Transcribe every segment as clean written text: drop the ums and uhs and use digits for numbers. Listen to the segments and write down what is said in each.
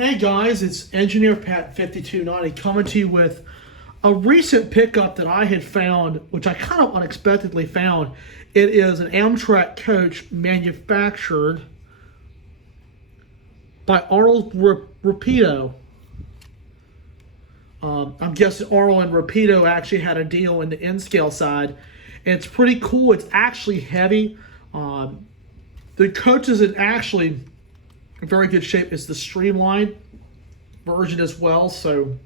Hey guys, it's Engineer Pat 5290 coming to you with a recent pickup that I had found, which I kind of unexpectedly found. It is an Amtrak coach manufactured by Arnold Rapido. I'm guessing Arnold and Rapido actually had a deal in the N-scale side. And it's pretty cool. It's actually heavy. The coach is actually in very good shape. It's the streamlined version as well. So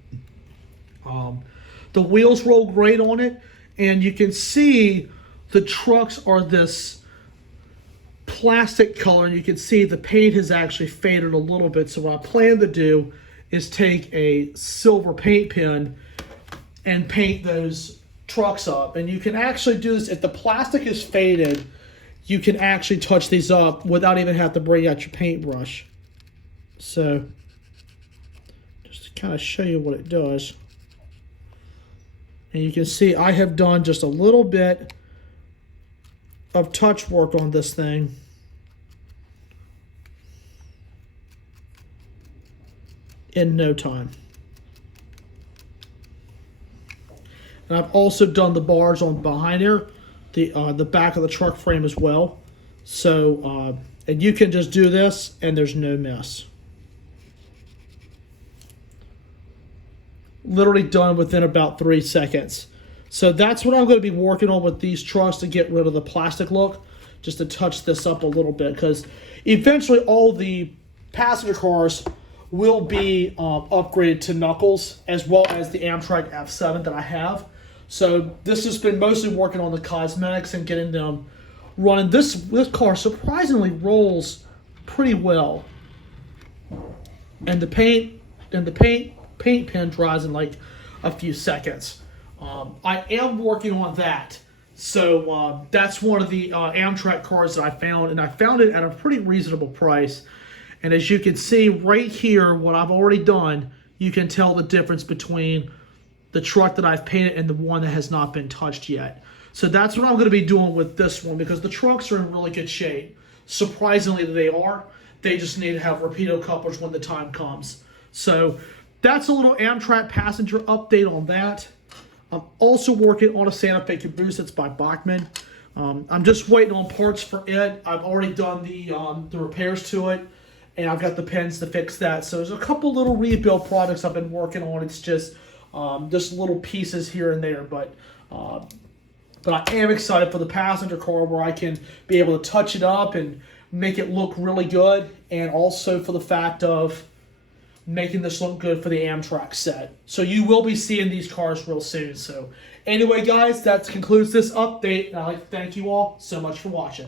the wheels roll great on it. And you can see the trucks are this plastic color. And you can see the paint has actually faded a little bit. So what I plan to do is take a silver paint pen and paint those trucks up. And you can actually do this if the plastic is faded. You can actually touch these up without even having to bring out your paintbrush. So, just to kind of show you what it does. And you can see I have done just a little bit of touch work on this thing. In no time. And I've also done the bars on behind here, the back of the truck frame as well. So, and you can just do this and there's no mess. Literally done within about 3 seconds. So that's what I'm going to be working on with these trucks to get rid of the plastic look. Just to touch this up a little bit, because eventually all the passenger cars will be upgraded to knuckles, as well as the Amtrak F7 that I have. So this has been mostly working on the cosmetics and getting them running. This car surprisingly rolls pretty well, and the paint pen dries in like a few seconds. I am working on that. So that's one of the Amtrak cars that I found, and I found it at a pretty reasonable price. And as you can see right here, what I've already done, you can tell the difference between the truck that I've painted and the one that has not been touched yet. So that's what I'm going to be doing with this one, because the trucks are in really good shape. Surprisingly, they are. They just need to have Rapido couplers when the time comes. So that's a little Amtrak passenger update on that. I'm also working on a Santa Fe caboose that's by Bachmann. I'm just waiting on parts for it. I've already done the repairs to it, and I've got the pens to fix that. So there's a couple little rebuild projects I've been working on. It's just little pieces here and there, but I am excited for the passenger car, where I can be able to touch it up and make it look really good, and also for the fact of making this look good for the Amtrak set. So you will be seeing these cars real soon. So anyway, guys, that concludes this update. And I'd like to thank you all so much for watching.